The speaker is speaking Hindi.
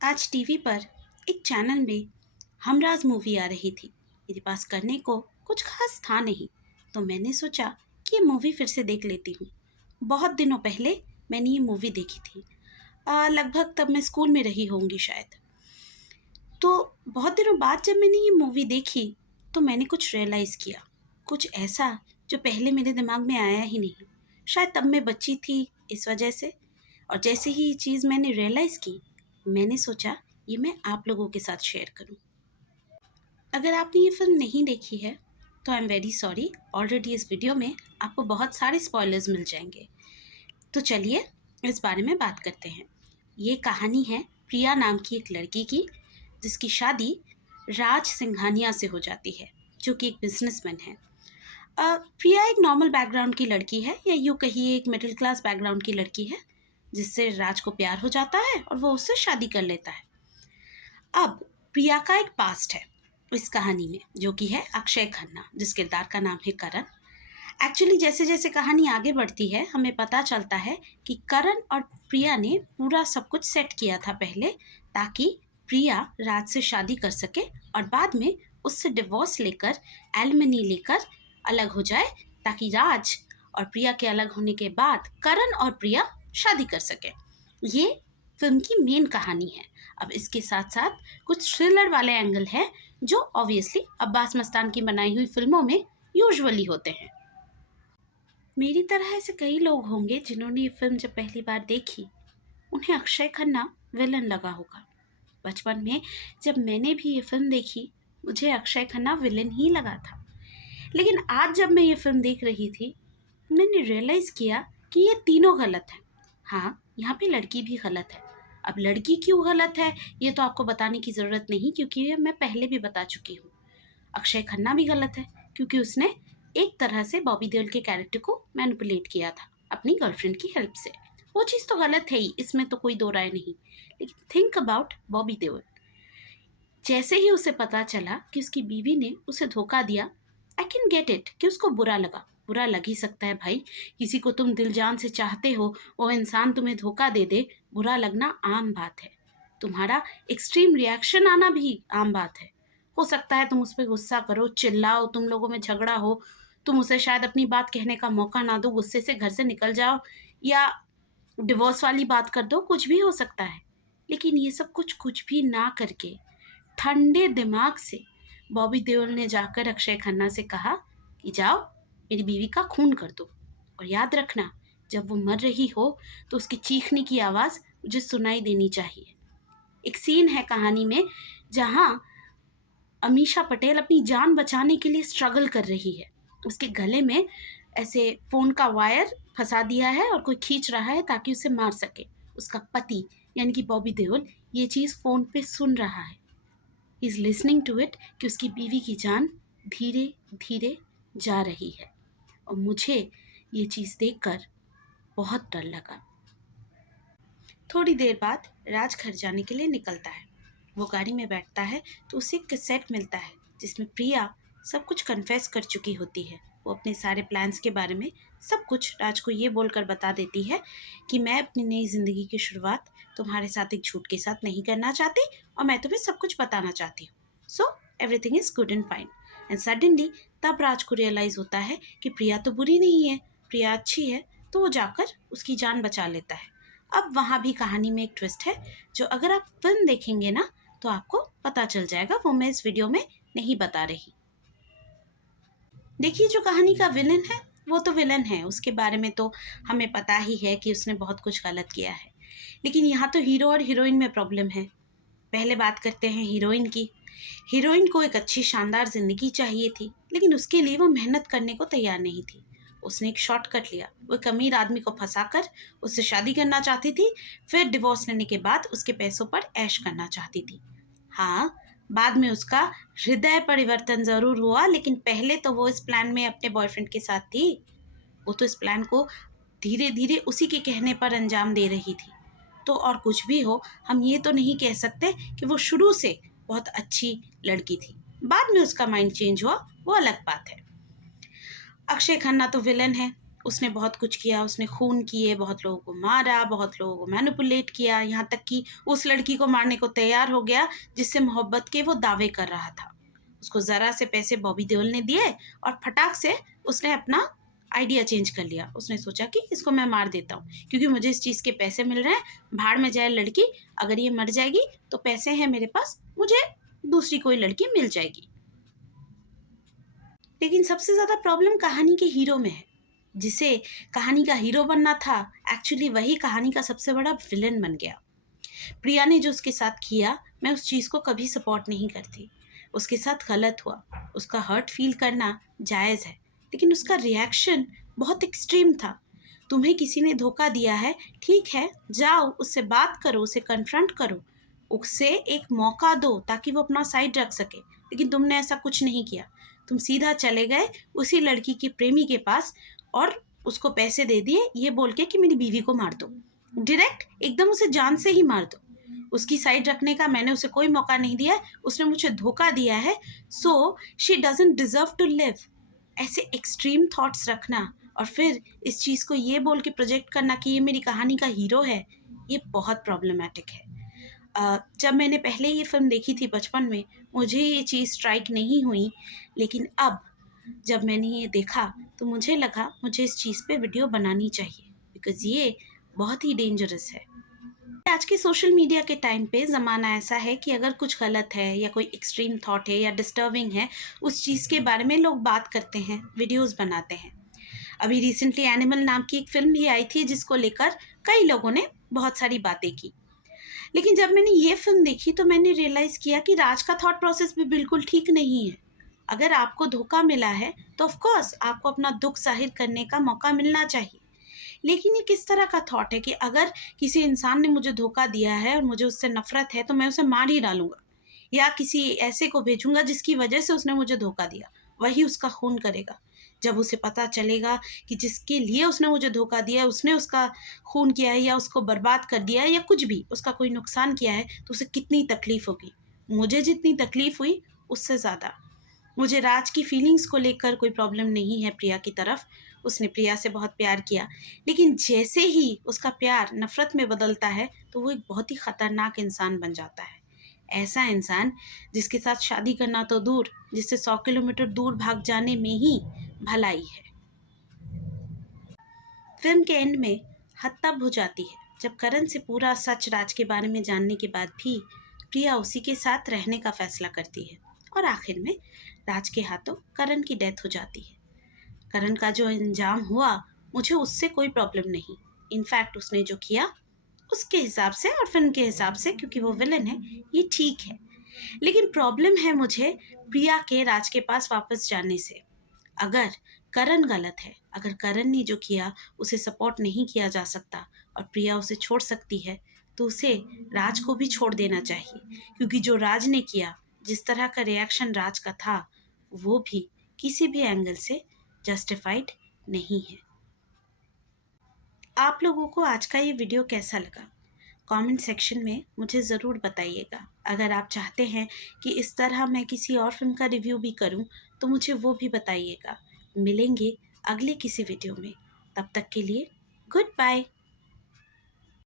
आज टीवी पर एक चैनल में हमराज मूवी आ रही थी। मेरे पास करने को कुछ खास था नहीं, तो मैंने सोचा कि ये मूवी फिर से देख लेती हूँ। बहुत दिनों पहले मैंने ये मूवी देखी थी। लगभग तब मैं स्कूल में रही होंगी शायद। तो बहुत दिनों बाद जब मैंने ये मूवी देखी तो मैंने कुछ रियलाइज़ किया, कुछ ऐसा जो पहले मेरे दिमाग में आया ही नहीं। शायद तब मैं बच्ची थी इस वजह से। और जैसे ही ये चीज़ मैंने रियलाइज़ की, मैंने सोचा ये मैं आप लोगों के साथ शेयर करूं। अगर आपने ये फिल्म नहीं देखी है तो I am very sorry, already इस वीडियो में आपको बहुत सारे स्पॉयलर्स मिल जाएंगे। तो चलिए इस बारे में बात करते हैं। ये कहानी है प्रिया नाम की एक लड़की की, जिसकी शादी राज सिंघानिया से हो जाती है, जो कि एक बिजनेसमैन है। प्रिया एक नॉर्मल बैकग्राउंड की लड़की है, या यूँ कहिए एक मिडिल क्लास बैकग्राउंड की लड़की है, जिससे राज को प्यार हो जाता है और वो उससे शादी कर लेता है। अब प्रिया का एक पास्ट है इस कहानी में, जो कि है अक्षय खन्ना, जिस किरदार का नाम है करण। एक्चुअली जैसे जैसे कहानी आगे बढ़ती है, हमें पता चलता है कि करण और प्रिया ने पूरा सब कुछ सेट किया था पहले, ताकि प्रिया राज से शादी कर सके और बाद में उससे डिवोर्स लेकर, एलिमनी लेकर अलग हो जाए, ताकि राज और प्रिया के अलग होने के बाद करण और प्रिया शादी कर सके। ये फिल्म की मेन कहानी है। अब इसके साथ साथ कुछ थ्रिलर वाले एंगल हैं, जो ऑब्वियसली अब्बास मस्तान की बनाई हुई फिल्मों में यूजुअली होते हैं। मेरी तरह ऐसे कई लोग होंगे जिन्होंने ये फिल्म जब पहली बार देखी, उन्हें अक्षय खन्ना विलन लगा होगा। बचपन में जब मैंने भी ये फिल्म देखी, मुझे अक्षय खन्ना विलन ही लगा था। लेकिन आज जब मैं ये फिल्म देख रही थी, मैंने रियलाइज़ किया कि ये तीनों गलत हैं। हाँ, यहाँ पे लड़की भी गलत है। अब लड़की क्यों गलत है ये तो आपको बताने की ज़रूरत नहीं, क्योंकि ये मैं पहले भी बता चुकी हूँ। अक्षय खन्ना भी गलत है, क्योंकि उसने एक तरह से बॉबी देओल के कैरेक्टर को मैनिपुलेट किया था अपनी गर्लफ्रेंड की हेल्प से। वो चीज़ तो गलत है ही, इसमें तो कोई दो राय नहीं। लेकिन थिंक अबाउट बॉबी देओल। जैसे ही उसे पता चला कि उसकी बीवी ने उसे धोखा दिया, आई कैन गेट इट कि उसको बुरा लगा। बुरा लग ही सकता है भाई, किसी को तुम दिल जान से चाहते हो, वो इंसान तुम्हें धोखा दे दे, बुरा लगना आम बात है। तुम्हारा एक्सट्रीम रिएक्शन आना भी आम बात है। हो सकता है तुम उस पर गुस्सा करो, चिल्लाओ, तुम लोगों में झगड़ा हो, तुम उसे शायद अपनी बात कहने का मौका ना दो, गुस्से से घर से निकल जाओ, या डिवोर्स वाली बात कर दो, कुछ भी हो सकता है। लेकिन ये सब कुछ भी ना करके ठंडे दिमाग से बॉबी देओल ने जाकर अक्षय खन्ना से कहा कि जाओ मेरी बीवी का खून कर दो, और याद रखना जब वो मर रही हो तो उसकी चीखने की आवाज़ मुझे सुनाई देनी चाहिए। एक सीन है कहानी में जहाँ अमीषा पटेल अपनी जान बचाने के लिए स्ट्रगल कर रही है। उसके गले में ऐसे फ़ोन का वायर फंसा दिया है और कोई खींच रहा है ताकि उसे मार सके। उसका पति यानी कि बॉबी देओल ये चीज़ फ़ोन पे सुन रहा है। He is listening to it कि उसकी बीवी की जान धीरे धीरे जा रही है। और मुझे ये चीज़ देखकर बहुत डर लगा। थोड़ी देर बाद राज घर जाने के लिए निकलता है। वो गाड़ी में बैठता है तो उसे एक कैसेट मिलता है, जिसमें प्रिया सब कुछ कन्फेस कर चुकी होती है। वो अपने सारे प्लान्स के बारे में सब कुछ राज को ये बोलकर बता देती है कि मैं अपनी नई ज़िंदगी की शुरुआत तुम्हारे साथ एक झूठ के साथ नहीं करना चाहती, और मैं तुम्हें सब कुछ बताना चाहती हूँ। So everything is good and fine. And suddenly तब राज को रियलाइज़ होता है कि प्रिया तो बुरी नहीं है, प्रिया अच्छी है, तो वो जाकर उसकी जान बचा लेता है। अब वहाँ भी कहानी में एक ट्विस्ट है, जो अगर आप फिल्म देखेंगे ना तो आपको पता चल जाएगा, वो मैं इस वीडियो में नहीं बता रही। देखिए, जो कहानी का विलन है वो तो विलन है, उसके बारे में तो हमें पता ही है कि उसने बहुत कुछ गलत किया है। लेकिन यहाँ तो हीरो और हीरोइन में प्रॉब्लम है। पहले बात करते हैं हीरोइन की। हीरोइन को एक अच्छी शानदार ज़िंदगी चाहिए थी, लेकिन उसके लिए वो मेहनत करने को तैयार नहीं थी। उसने एक शॉर्टकट लिया। वो एक अमीर आदमी को फंसाकर उससे शादी करना चाहती थी, फिर डिवोर्स लेने के बाद उसके पैसों पर ऐश करना चाहती थी। हाँ, बाद में उसका हृदय परिवर्तन ज़रूर हुआ, लेकिन पहले तो वो इस प्लान में अपने बॉयफ्रेंड के साथ थी। वो तो इस प्लान को धीरे धीरे उसी के कहने पर अंजाम दे रही थी। तो और कुछ भी हो, हम ये तो नहीं कह सकते कि वो शुरू से बहुत अच्छी लड़की थी। बाद में उसका माइंड चेंज हुआ, वो अलग बात है। अक्षय खन्ना तो विलन है, उसने बहुत कुछ किया, उसने खून किए, बहुत लोगों को मारा, बहुत लोगों को मैनिपुलेट किया, यहाँ तक कि उस लड़की को मारने को तैयार हो गया जिससे मोहब्बत के वो दावे कर रहा था। उसको ज़रा से पैसे बॉबी देओल ने दिए और फटाक से उसने अपना आइडिया चेंज कर लिया। उसने सोचा कि इसको मैं मार देता हूँ क्योंकि मुझे इस चीज़ के पैसे मिल रहे हैं, भाड़ में जाए लड़की, अगर ये मर जाएगी तो पैसे हैं मेरे पास, मुझे दूसरी कोई लड़की मिल जाएगी। लेकिन सबसे ज़्यादा प्रॉब्लम कहानी के हीरो में है। जिसे कहानी का हीरो बनना था, एक्चुअली वही कहानी का सबसे बड़ा विलन बन गया। प्रिया ने जो उसके साथ किया, मैं उस चीज़ को कभी सपोर्ट नहीं करती। उसके साथ गलत हुआ, उसका हर्ट फील करना जायज़ है, लेकिन उसका रिएक्शन बहुत एक्सट्रीम था। तुम्हें किसी ने धोखा दिया है, ठीक है, जाओ उससे बात करो, उसे कन्फ्रंट करो, उसे एक मौका दो ताकि वो अपना साइड रख सके। लेकिन तुमने ऐसा कुछ नहीं किया। तुम सीधा चले गए उसी लड़की के प्रेमी के पास और उसको पैसे दे दिए ये बोल के कि मेरी बीवी को मार दो। डायरेक्ट एकदम उसे जान से ही मार दो। उसकी साइड रखने का मैंने उसे कोई मौका नहीं दिया, उसने मुझे धोखा दिया है, so she doesn't deserve to live. ऐसे एक्सट्रीम थॉट्स रखना और फिर इस चीज़ को ये बोल के प्रोजेक्ट करना कि ये मेरी कहानी का हीरो है, ये बहुत प्रॉब्लमेटिक है। जब मैंने पहले ये फ़िल्म देखी थी बचपन में, मुझे ये चीज़ स्ट्राइक नहीं हुई, लेकिन अब जब मैंने ये देखा तो मुझे लगा मुझे इस चीज़ पे वीडियो बनानी चाहिए, बिकॉज़ ये बहुत ही डेंजरस है। आज के सोशल मीडिया के टाइम पे ज़माना ऐसा है कि अगर कुछ गलत है या कोई एक्सट्रीम थॉट है या डिस्टर्बिंग है, उस चीज़ के बारे में लोग बात करते हैं, वीडियोज़ बनाते हैं। अभी रिसेंटली एनिमल नाम की एक फ़िल्म भी आई थी जिसको लेकर कई लोगों ने बहुत सारी बातें की। लेकिन जब मैंने ये फ़िल्म देखी तो मैंने रियलाइज़ किया कि राज का थॉट प्रोसेस भी बिल्कुल ठीक नहीं है। अगर आपको धोखा मिला है तो ऑफ़ कोर्स आपको अपना दुःख ज़ाहिर करने का मौका मिलना चाहिए। लेकिन ये किस तरह का थॉट है कि अगर किसी इंसान ने मुझे धोखा दिया है और मुझे उससे नफ़रत है तो मैं उसे मार ही डालूँगा या किसी ऐसे को भेजूँगा जिसकी वजह से उसने मुझे धोखा दिया, वही उसका खून करेगा। जब उसे पता चलेगा कि जिसके लिए उसने मुझे धोखा दिया है, उसने उसका खून किया है या उसको बर्बाद कर दिया है या कुछ भी उसका कोई नुकसान किया है, तो उसे कितनी तकलीफ़ होगी। मुझे जितनी तकलीफ़ हुई उससे ज़्यादा। मुझे राज की फीलिंग्स को लेकर कोई प्रॉब्लम नहीं है प्रिया की तरफ, उसने प्रिया से बहुत प्यार किया, लेकिन जैसे ही उसका प्यार नफ़रत में बदलता है तो वो एक बहुत ही ख़तरनाक इंसान बन जाता है। ऐसा इंसान जिसके साथ शादी करना तो दूर, जिससे 100 किलोमीटर दूर भाग जाने में ही भलाई है। फिल्म के एंड में हद तब हो जाती है जब करण से पूरा सच राज के बारे में जानने के बाद भी प्रिया उसी के साथ रहने का फैसला करती है और आखिर में राज के हाथों करण की डेथ हो जाती है। करण का जो अंजाम हुआ, मुझे उससे कोई प्रॉब्लम नहीं। इनफैक्ट उसने जो किया उसके हिसाब से और फिल्म के हिसाब से, क्योंकि वो विलन है, ये ठीक है। लेकिन प्रॉब्लम है मुझे प्रिया के राज के पास वापस जाने से। अगर करण गलत है, अगर करण ने जो किया उसे सपोर्ट नहीं किया जा सकता और प्रिया उसे छोड़ सकती है, तो उसे राज को भी छोड़ देना चाहिए, क्योंकि जो राज ने किया, जिस तरह का रिएक्शन राज का था, वो भी किसी भी एंगल से जस्टिफाइड नहीं है। आप लोगों को आज का ये वीडियो कैसा लगा? कमेंट सेक्शन में मुझे ज़रूर बताइएगा। अगर आप चाहते हैं कि इस तरह मैं किसी और फिल्म का रिव्यू भी करूं, तो मुझे वो भी बताइएगा। मिलेंगे अगले किसी वीडियो में। तब तक के लिए गुड बाय।